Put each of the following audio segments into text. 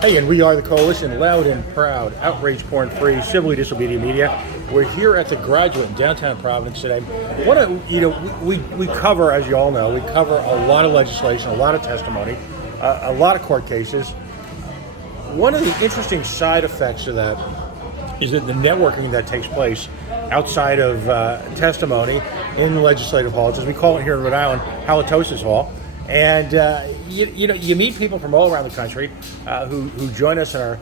Hey, and we are the Coalition, loud and proud, outrage porn-free, civilly disobedient media. We're here at the Graduate in downtown Providence today. We cover, as you all know, we cover a lot of legislation, a lot of testimony, a lot of court cases. One of the interesting side effects of that is that the networking that takes place outside of testimony in legislative halls, as we call it here in Rhode Island, halitosis hall. And you meet people from all around the country who join us in our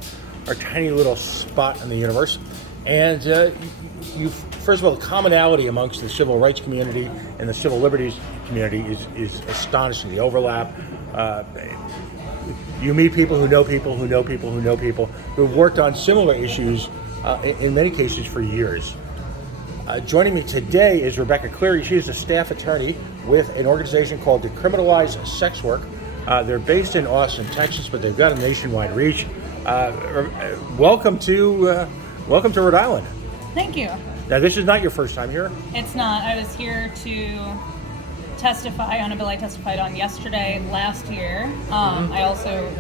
tiny little spot in the universe. And you first of all, the commonality amongst the civil rights community and the civil liberties community is astonishing. The overlap. You meet people who know people who know people who know people who've worked on similar issues in many cases for years. Joining me today is Rebecca Cleary. She is a staff attorney with an organization called Decriminalize Sex Work. They're based in Austin, Texas, but they've got a nationwide reach. Welcome to Rhode Island. Thank you. Now, this is not your first time here. It's not. I was here to testify on a bill I testified on yesterday, last year. I also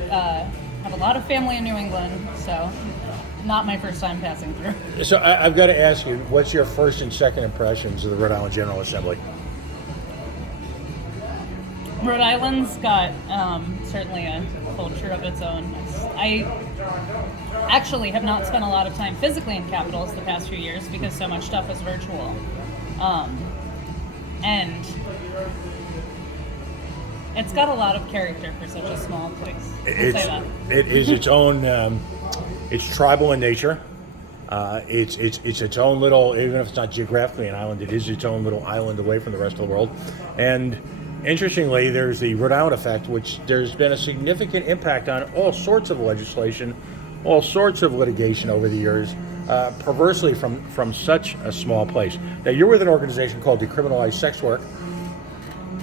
have a lot of family in New England, so not my first time passing through. So I've got to ask you, what's your first and second impressions of the Rhode Island General Assembly? Rhode Island's got certainly a culture of its own. I actually have not spent a lot of time physically in capitals the past few years because so much stuff is virtual. And it's got a lot of character for such a small place. It is its own. It's tribal in nature. It's its own little, even if it's not geographically an island, it is its own little island away from the rest of the world. And interestingly, there's the Rhode Island effect, which there's been a significant impact on all sorts of legislation, all sorts of litigation over the years, perversely from such a small place. Now, you're with an organization called Decriminalize Sex Work.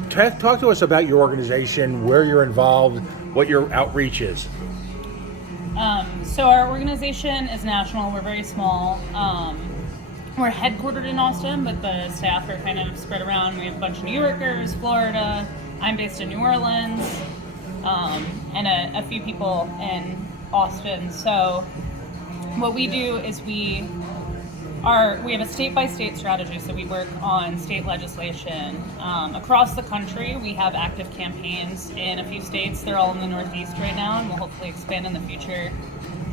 Talk to us about your organization, where you're involved, what your outreach is. So our organization is national. We're very small. We're headquartered in Austin, but the staff are kind of spread around. We have a bunch of New Yorkers, Florida. I'm based in New Orleans, and a few people in Austin. So what we do is we have a state-by-state strategy, so we work on state legislation across the country. We have active campaigns in a few states. They're all in the Northeast right now, and we'll hopefully expand in the future.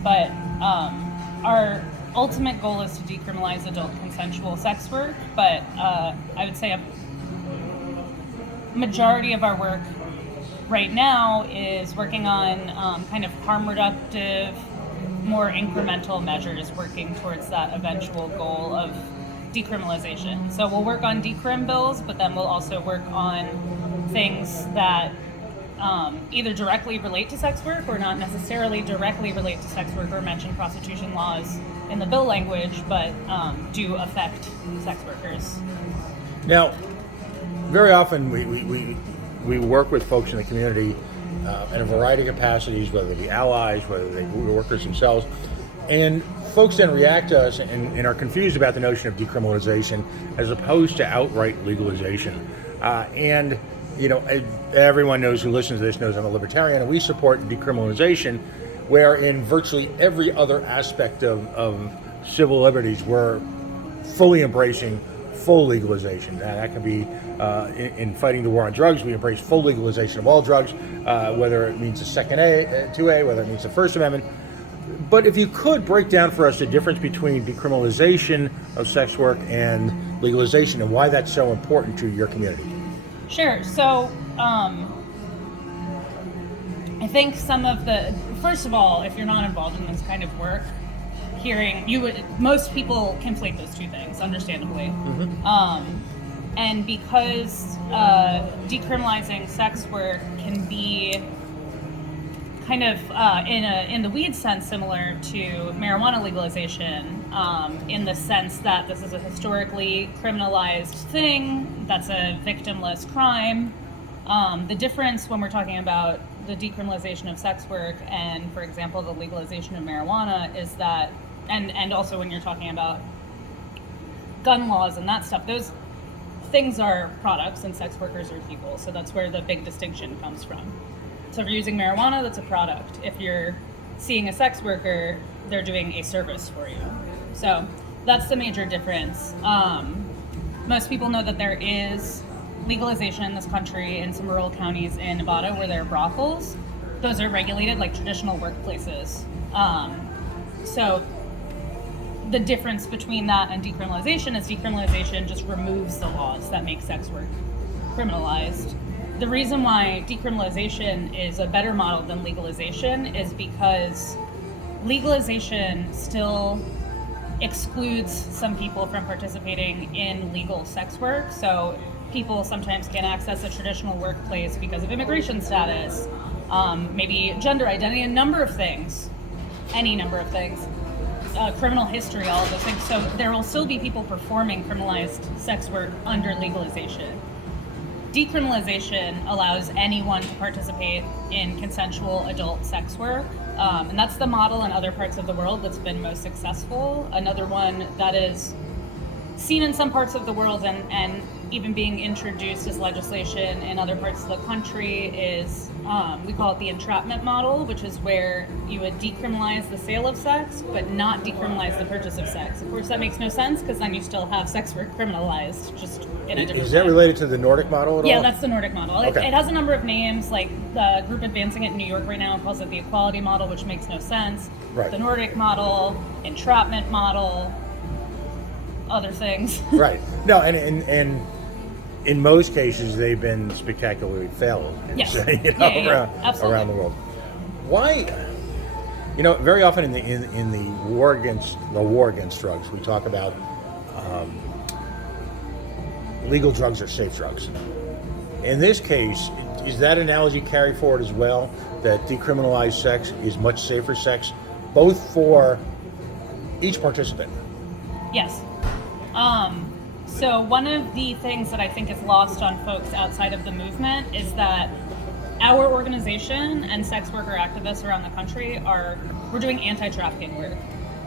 But our ultimate goal is to decriminalize adult consensual sex work, but I would say a majority of our work right now is working on kind of harm reductive, more incremental measures working towards that eventual goal of decriminalization. So we'll work on decrim bills, but then we'll also work on things that either directly relate to sex work or not necessarily directly relate to sex work or mention prostitution laws in the bill language, but do affect sex workers. Now, very often we work with folks in the community in a variety of capacities, whether they be allies, whether they be workers themselves. And folks then react to us and are confused about the notion of decriminalization as opposed to outright legalization. And everyone knows who listens to this knows I'm a libertarian, and we support decriminalization, where in virtually every other aspect of civil liberties we're fully embracing full legalization. That can be in fighting the war on drugs. We embrace full legalization of all drugs, whether it means the Second 2A, whether it means the First Amendment. But if you could break down for us the difference between decriminalization of sex work and legalization and why that's so important to your community. Sure. So I think first of all, if you're not involved in this kind of work, most people conflate those two things, understandably. Mm-hmm. And because decriminalizing sex work can be kind of in the weed sense similar to marijuana legalization, in the sense that this is a historically criminalized thing, that's a victimless crime. The difference when we're talking about the decriminalization of sex work and, for example, the legalization of marijuana is that, and also when you're talking about gun laws and that stuff, those things are products and sex workers are people. So that's where the big distinction comes from. So if you're using marijuana, that's a product. If you're seeing a sex worker, they're doing a service for you. So that's the major difference. Most people know that there is legalization in this country in some rural counties in Nevada where there are brothels. Those are regulated like traditional workplaces. So the difference between that and decriminalization is decriminalization just removes the laws that make sex work criminalized. The reason why decriminalization is a better model than legalization is because legalization still excludes some people from participating in legal sex work. So people sometimes can't access a traditional workplace because of immigration status, maybe gender identity, a number of things, any number of things, criminal history, all of those things. So there will still be people performing criminalized sex work under legalization. Decriminalization allows anyone to participate in consensual adult sex work, and that's the model in other parts of the world that's been most successful. Another one that is seen in some parts of the world and even being introduced as legislation in other parts of the country is, we call it the entrapment model, which is where you would decriminalize the sale of sex, but not decriminalize the purchase of sex. Of course, that makes no sense because then you still have sex work criminalized, just in a different Is that way. related to the Nordic model at all? Yeah, that's the Nordic model. Okay. It has a number of names, like the group advancing it in New York right now calls it the equality model, which makes no sense. Right. The Nordic model, entrapment model, other things. Right. No, and in most cases, they've been spectacularly failed. Yes. Around, Absolutely. around the world. Why? Very often in the war against drugs, we talk about legal drugs are safe drugs. In this case, is that analogy carried forward as well? That decriminalized sex is much safer sex, both for each participant. Yes. So one of the things that I think is lost on folks outside of the movement is that our organization and sex worker activists around the country we're doing anti-trafficking work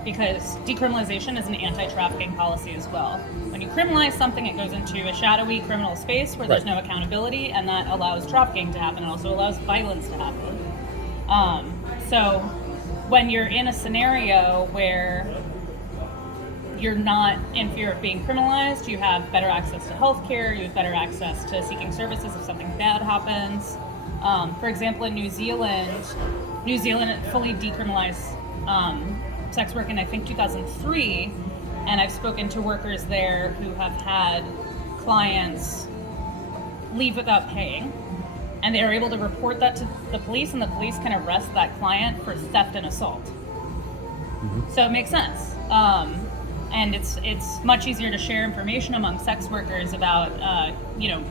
because decriminalization is an anti-trafficking policy as well. When you criminalize something, it goes into a shadowy criminal space where there's Right. no accountability, and that allows trafficking to happen. It also allows violence to happen. So when you're in a scenario where you're not in fear of being criminalized, you have better access to health care, you have better access to seeking services if something bad happens. For example, in New Zealand fully decriminalized sex work in, I think, 2003, and I've spoken to workers there who have had clients leave without paying, and they are able to report that to the police, and the police can arrest that client for theft and assault. So it makes sense. And it's much easier to share information among sex workers about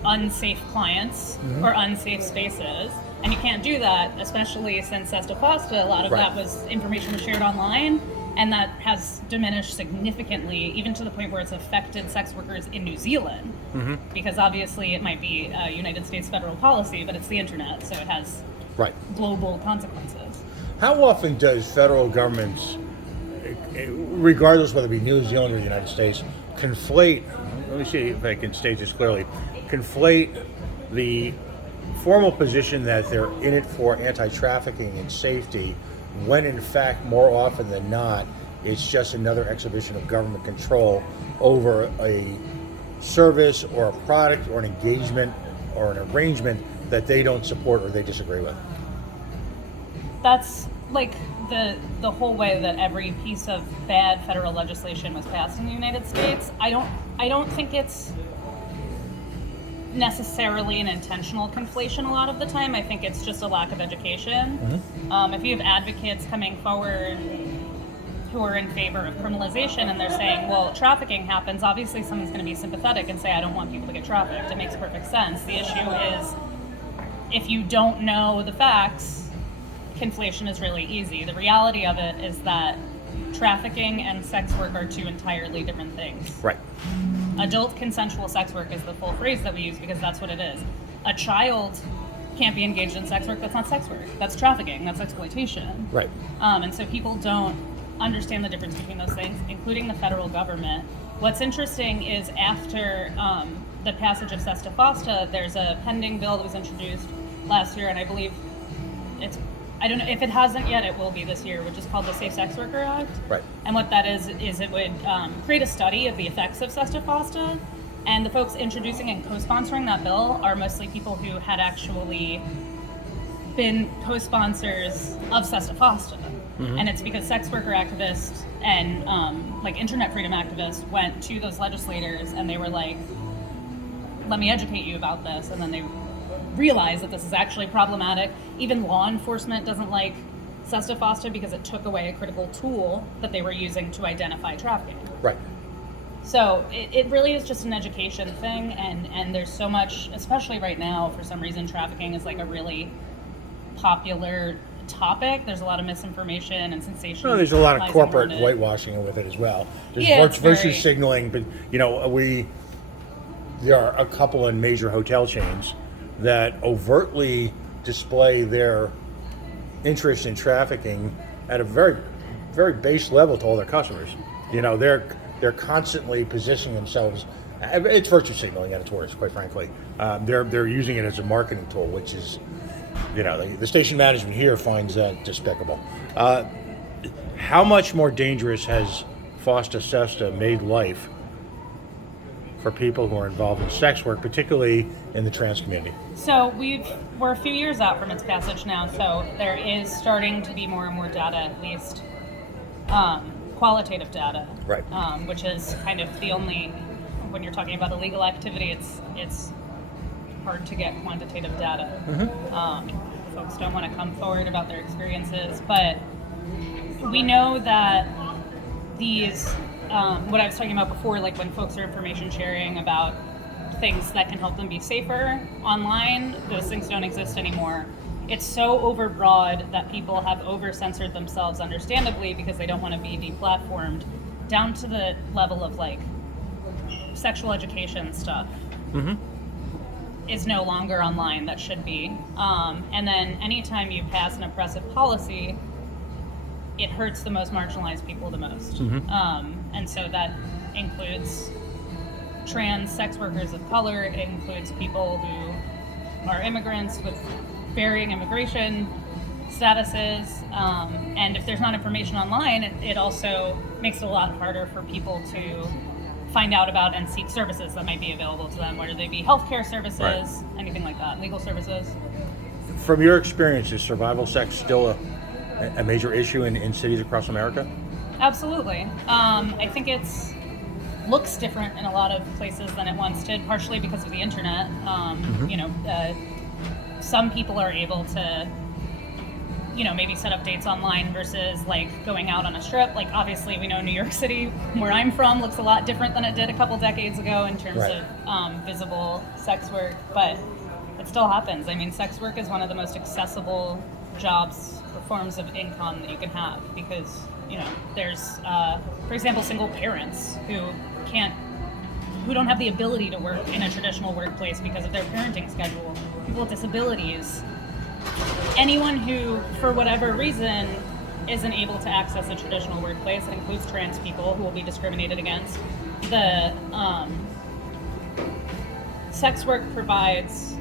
unsafe clients or unsafe spaces, and you can't do that, especially since Sesta Fosta. A lot of Right. that was information was shared online, and that has diminished significantly, even to the point where it's affected sex workers in New Zealand. Because obviously it might be a United States federal policy, but it's the internet, so it has Right. global consequences. How often does federal governments, regardless whether it be New Zealand or the United States, conflate, let me see if I can state this clearly, conflate the formal position that they're in it for anti-trafficking and safety, when in fact, more often than not, it's just another exhibition of government control over a service or a product or an engagement or an arrangement that they don't support or they disagree with? That's like the whole way that every piece of bad federal legislation was passed in the United States. I don't think it's necessarily an intentional conflation a lot of the time. I think it's just a lack of education. If you have advocates coming forward who are in favor of criminalization and they're saying, well, trafficking happens, obviously someone's going to be sympathetic and say, I don't want people to get trafficked. It makes perfect sense. The issue is if you don't know the facts, conflation is really easy. The reality of it is that trafficking and sex work are two entirely different things. Right. Adult consensual sex work is the full phrase that we use because that's what it is. A child can't be engaged in sex work. That's not sex work. That's trafficking. That's exploitation. Right. And so people don't understand the difference between those things, including the federal government. What's interesting is after the passage of Sesta Fosta, there's a pending bill that was introduced last year, and I believe it's I don't know if it hasn't yet. It will be this year, which is called the Safe Sex Worker Act. Right. And what that is it would create a study of the effects of SESTA FOSTA, and the folks introducing and co-sponsoring that bill are mostly people who had actually been co-sponsors of SESTA FOSTA. And it's because sex worker activists and like internet freedom activists went to those legislators and they were like, let me educate you about this, and then they realized that this is actually problematic. Even law enforcement doesn't like SESTA FOSTA because it took away a critical tool that they were using to identify trafficking. Right. So it really is just an education thing, and there's so much, especially right now, for some reason, trafficking is like a really popular topic. There's a lot of misinformation and sensation. No, there's a lot of corporate around it. whitewashing with it as well. There's Yeah, it's virtue very- signaling, but there are a couple of major hotel chains that overtly display their interest in trafficking at a very, very base level to all their customers. They're constantly positioning themselves. It's virtue signaling at its worst, quite frankly. They're using it as a marketing tool, which is, the station management here finds that despicable. How much more dangerous has FOSTA SESTA made life for people who are involved in sex work, particularly in the trans community? So we're a few years out from its passage now, so there is starting to be more and more data, at least qualitative data, Right. Which is kind of the only, when you're talking about illegal activity, it's hard to get quantitative data. Folks don't want to come forward about their experiences, but we know that these, what I was talking about before, like when folks are information sharing about things that can help them be safer online, those things don't exist anymore. It's so overbroad that people have over-censored themselves, understandably, because they don't want to be deplatformed, down to the level of like sexual education stuff is no longer online that should be. And then anytime you pass an oppressive policy, it hurts the most marginalized people the most. And so that includes trans sex workers of color, it includes people who are immigrants with varying immigration statuses, and if there's not information online, it also makes it a lot harder for people to find out about and seek services that might be available to them, whether they be healthcare services, Right. anything like that, legal services. From your experience, is survival sex still a major issue in cities across America? Absolutely. I think looks different in a lot of places than it once did, partially because of the internet. Some people are able to, maybe set up dates online versus like going out on a strip. Like obviously we know New York City, where I'm from, looks a lot different than it did a couple decades ago in terms Right. of visible sex work, but it still happens. I mean, sex work is one of the most accessible jobs or forms of income that you can have because, there's, for example, single parents who don't have the ability to work in a traditional workplace because of their parenting schedule, people with disabilities, anyone who, for whatever reason, isn't able to access a traditional workplace. It includes trans people who will be discriminated against. The sex work provides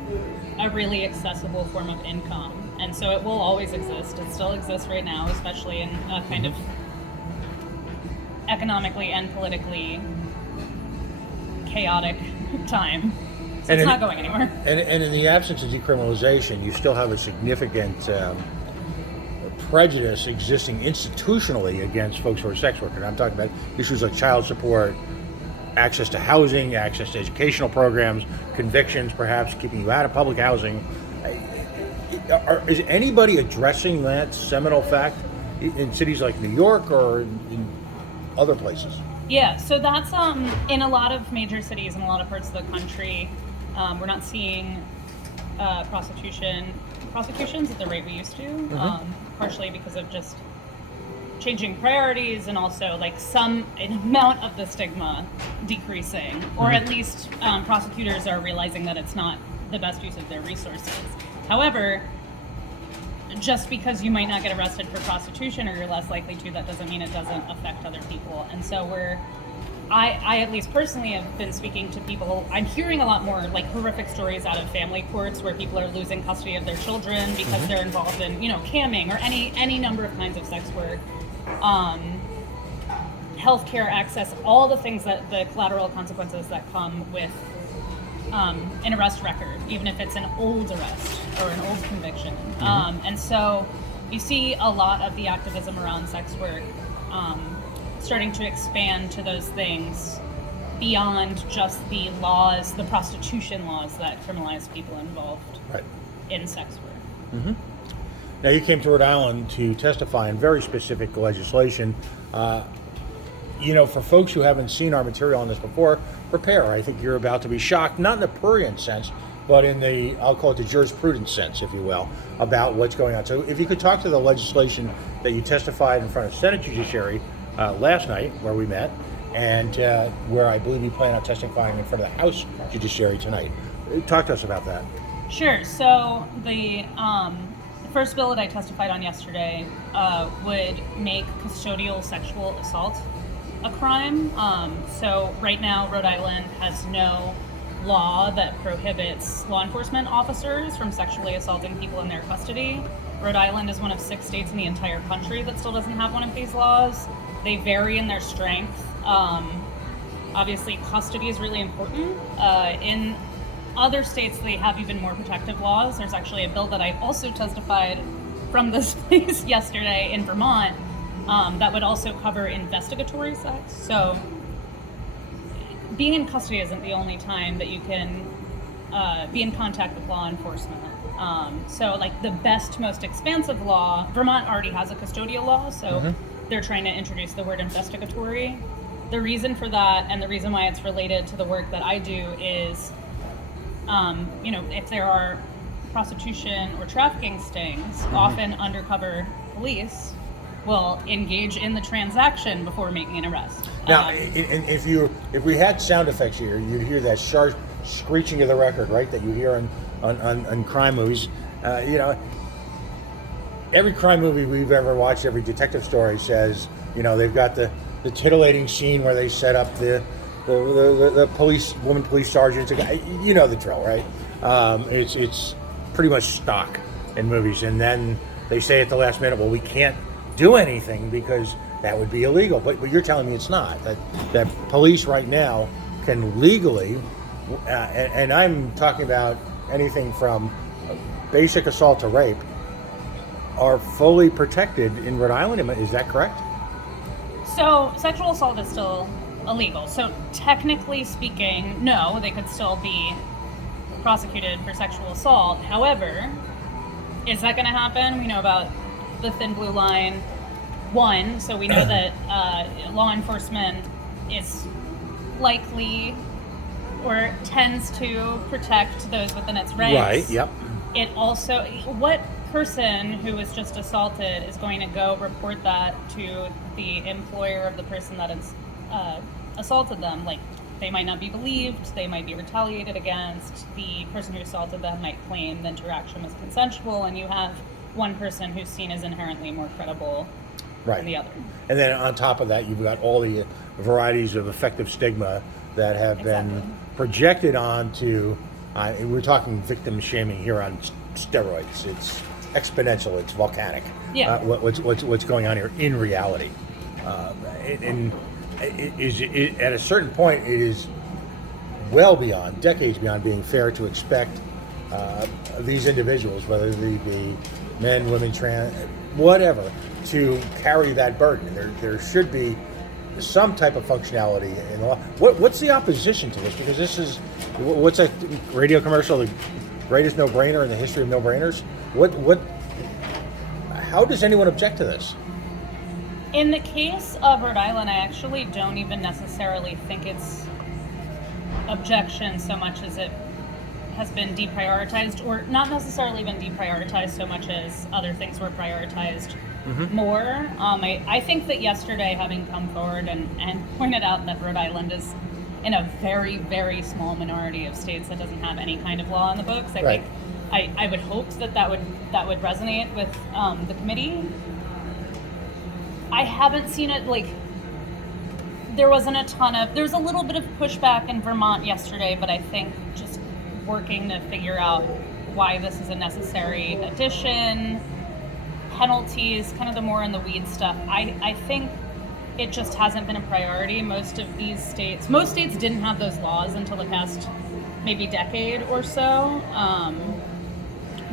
a really accessible form of income, and so it will always exist. It still exists right now, especially in a kind of economically and politically chaotic time. So And it's not going anywhere. And in the absence of decriminalization, you still have a significant prejudice existing institutionally against folks who are sex workers. I'm talking about issues like child support, access to housing, access to educational programs, convictions, perhaps keeping you out of public housing. Is anybody addressing that seminal fact in cities like New York or in other places? Yeah, so that's in a lot of major cities in a lot of parts of the country. We're not seeing prosecutions at the rate we used to, partially because of just changing priorities and also like some amount of the stigma decreasing, or at least prosecutors are realizing that it's not the best use of their resources. However, just because you might not get arrested for prostitution or you're less likely to, that doesn't mean it doesn't affect other people. And so I at least personally have been speaking to people. I'm hearing a lot more like horrific stories out of family courts where people are losing custody of their children because they're involved in, camming or any number of kinds of sex work, healthcare access, all the things that the collateral consequences that come with an arrest record, even if it's an old arrest or an old conviction. And so you see a lot of the activism around sex work starting to expand to those things beyond just the laws, the prostitution laws that criminalize people involved in sex work. Now, you came to Rhode Island to testify on very specific legislation. For folks who haven't seen our material on this before, prepare. I think you're about to be shocked, not in the prurient sense, but in the, I'll call it the jurisprudence sense, if you will, about what's going on. So if you could talk to the legislation that you testified in front of Senate Judiciary last night, where we met, and where I believe you plan on testifying in front of the House Judiciary tonight. Talk to us about that. Sure. So the first bill that I testified on yesterday would make custodial sexual assault a crime. So right now, Rhode Island has no law that prohibits law enforcement officers from sexually assaulting people in their custody. Rhode Island is one of 6 states in the entire country that still doesn't have one of these laws. They vary in their strength. Obviously, custody is really important. In other states, they have even more protective laws. There's actually a bill that I also testified from this place yesterday in Vermont that would also cover investigatory sex. So being in custody isn't the only time that you can be in contact with law enforcement. So like the best, most expansive law, Vermont already has a custodial law, so they're trying to introduce the word investigatory. The reason for that, and the reason why it's related to the work that I do, is if there are prostitution or trafficking stings, often undercover police will engage in the transaction before making an arrest. Now, if we had sound effects here, you'd hear that sharp screeching of the record, right? That you hear on crime movies. Every crime movie we've ever watched, every detective story says, they've got the titillating scene where they set up the police sergeant. You know the drill, right? It's pretty much stock in movies, and then they say at the last minute, well, we can't do anything because that would be illegal. But you're telling me it's not. That police right now can legally, and I'm talking about anything from basic assault to rape, are fully protected in Rhode Island. Is that correct? So sexual assault is still illegal. So technically speaking, no, they could still be prosecuted for sexual assault. However, is that going to happen? We know about the thin blue line. One, so we know that law enforcement is likely or tends to protect those within its ranks. Right, yep. It also, what person who was just assaulted is going to go report that to the employer of the person that has assaulted them? Like, they might not be believed, they might be retaliated against, the person who assaulted them might claim the interaction was consensual, and you have one person who's seen as inherently more credible than the other. And then on top of that, you've got all the varieties of effective stigma that have been projected onto, we're talking victim shaming here on steroids. It's exponential, it's volcanic. Yeah. What's going on here in reality. And at a certain point, it is well beyond, decades beyond being fair to expect these individuals, whether they be men, women, trans, whatever, to carry that burden. There should be some type of functionality in the law. What's the opposition to this? Because this is, what's that radio commercial, the greatest no-brainer in the history of no-brainers? How does anyone object to this? In the case of Rhode Island, I actually don't even necessarily think it's objection so much as it has been deprioritized, or not necessarily been deprioritized so much as other things were prioritized more. I think that yesterday, having come forward and pointed out that Rhode Island is in a very, very small minority of states that doesn't have any kind of law on the books, I think I would hope that would resonate with the committee. I haven't seen it, there wasn't a ton of, there's a little bit of pushback in Vermont yesterday, but I think just working to figure out why this is a necessary addition, penalties, kind of the more in the weeds stuff. I think it just hasn't been a priority. Most states didn't have those laws until the past maybe decade or so.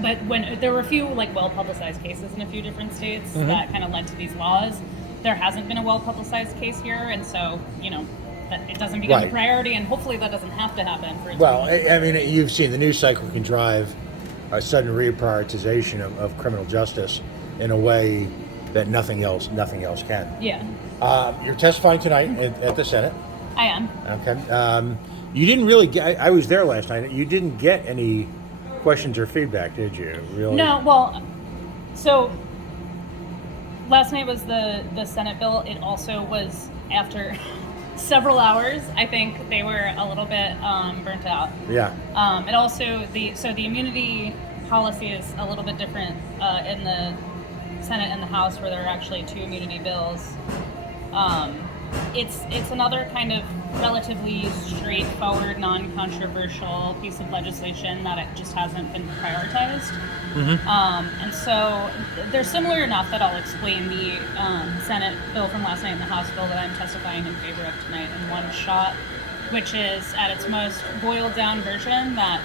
But when there were a few like well-publicized cases in a few different states that kind of led to these laws, there hasn't been a well-publicized case here, and so that it doesn't become a priority, and hopefully that doesn't have to happen for it. Well, I mean, you've seen the news cycle can drive a sudden reprioritization of criminal justice in a way that nothing else can. Yeah. You're testifying tonight at the Senate. I am. Okay. You didn't really get. I was there last night. You didn't get any questions or feedback, did you? Really? No. Well, so last night was the Senate bill. It also was after several hours. I think they were a little bit burnt out. Yeah. It also the immunity policy is a little bit different in the Senate and the House, where there are actually two immunity bills. It's another kind of relatively straightforward, non-controversial piece of legislation that it just hasn't been prioritized. And so they're similar enough that I'll explain the Senate bill from last night and the House bill that I'm testifying in favor of tonight in one shot, which is at its most boiled down version that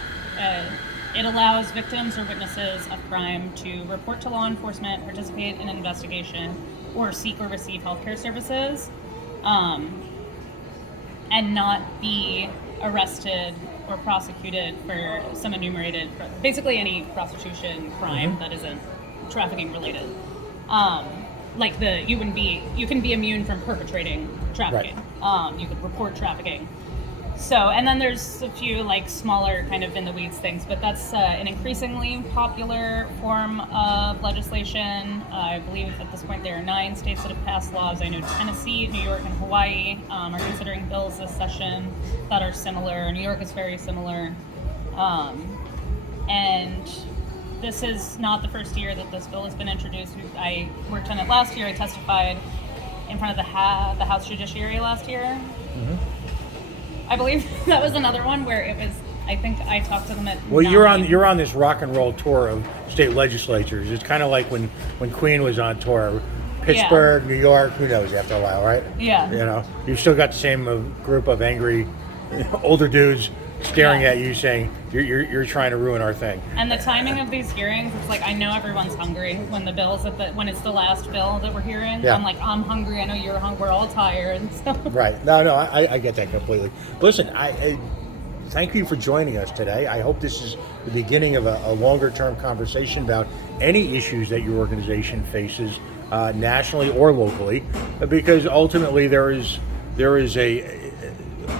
it allows victims or witnesses of crime to report to law enforcement, participate in an investigation, or seek or receive healthcare services, and not be arrested or prosecuted for some enumerated, basically any prostitution crime that isn't trafficking related. You can be immune from perpetrating trafficking. Right. You could report trafficking. So, and then there's a few like smaller kind of in the weeds things, but that's an increasingly popular form of legislation. I believe at this point there are 9 states that have passed laws. I know Tennessee, New York, and Hawaii are considering bills this session that are similar. New York is very similar. And this is not the first year that this bill has been introduced. I worked on it last year. I testified in front of the House Judiciary last year. I believe that was another one where it was. I think I talked to them at. Well, you're on this rock and roll tour of state legislatures. It's kind of like when Queen was on tour, Pittsburgh, New York. Who knows after a while, right? Yeah. You've still got the same group of angry older dudes staring at you, saying you're trying to ruin our thing. And the timing of these hearings, it's like I know everyone's hungry when the bill's when it's the last bill that we're hearing. Yeah. I'm like, I'm hungry. I know you're hungry. We're all tired. So. Right. No, I get that completely. Listen, I thank you for joining us today. I hope this is the beginning of a longer-term conversation about any issues that your organization faces nationally or locally, because ultimately there is a.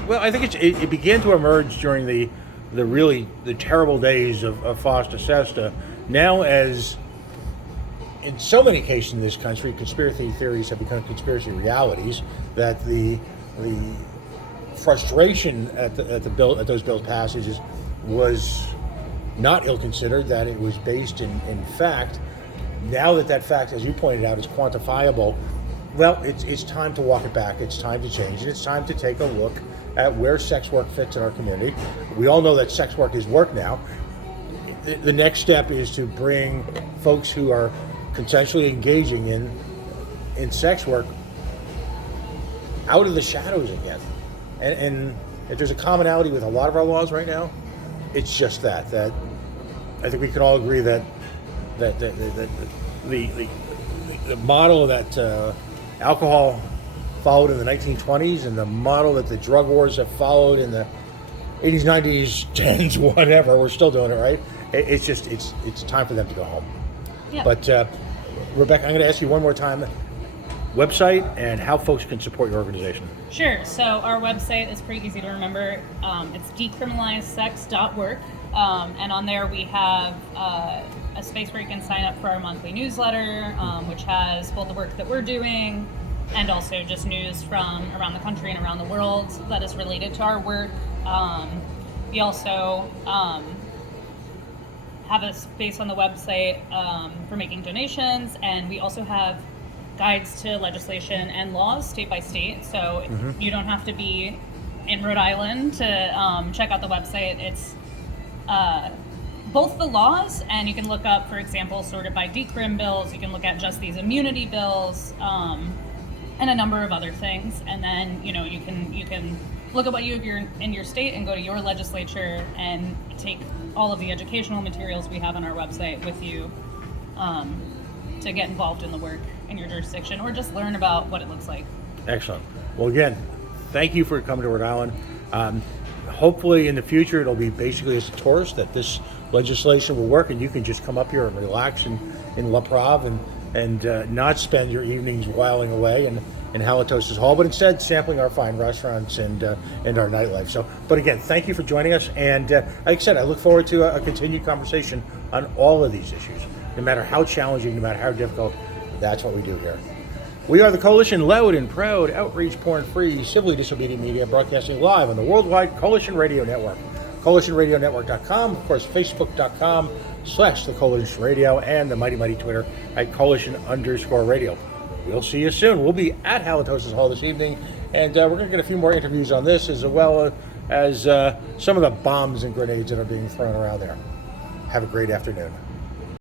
Well, I think it began to emerge during the terrible days of FOSTA SESTA. Now, as in so many cases in this country, conspiracy theories have become conspiracy realities. That the frustration at those bill passages was not ill-considered. That it was based in fact. Now that fact, as you pointed out, is quantifiable. Well, it's time to walk it back. It's time to change it. It's time to take a look at where sex work fits in our community. We all know that sex work is work now. The next step is to bring folks who are consensually engaging in sex work out of the shadows again. And if there's a commonality with a lot of our laws right now, it's just that I think we can all agree that the model that alcohol followed in the 1920s and the model that the drug wars have followed in the 80s, 90s, 10s, whatever, we're still doing it, right? It's time for them to go home. Yeah. But Rebecca, I'm going to ask you one more time, website and how folks can support your organization. Sure. So our website is pretty easy to remember. It's decriminalizesex.org. And on there we have a space where you can sign up for our monthly newsletter, which has both the work that we're doing and also just news from around the country and around the world that is related to our work. We also have a space on the website for making donations, and we also have guides to legislation and laws state by state. So you don't have to be in Rhode Island to check out the website. It's both the laws, and you can look up, for example, sorted by decrim bills. You can look at just these immunity bills, and a number of other things. And then you can look at what you have in your state and go to your legislature and take all of the educational materials we have on our website with you to get involved in the work in your jurisdiction, or just learn about what it looks like. Excellent. Well, again, thank you for coming to Rhode Island. Hopefully in the future it'll be basically as a tourist that this legislation will work, and you can just come up here and relax in La Prave and not spend your evenings whiling away in Halitosis Hall, but instead sampling our fine restaurants and our nightlife. So, but again, thank you for joining us, and like I said, I look forward to a continued conversation on all of these issues, no matter how challenging, no matter how difficult. That's what we do here. We are the Coalition, loud and proud, outrage porn-free, civilly disobedient media, broadcasting live on the worldwide Coalition Radio Network. CoalitionRadioNetwork.com, of course, Facebook.com/The Coalition Radio, and the mighty Twitter at Coalition_Radio. We'll see you soon. We'll be at Halitosis Hall this evening, and we're going to get a few more interviews on this, as well as some of the bombs and grenades that are being thrown around there. Have a great afternoon.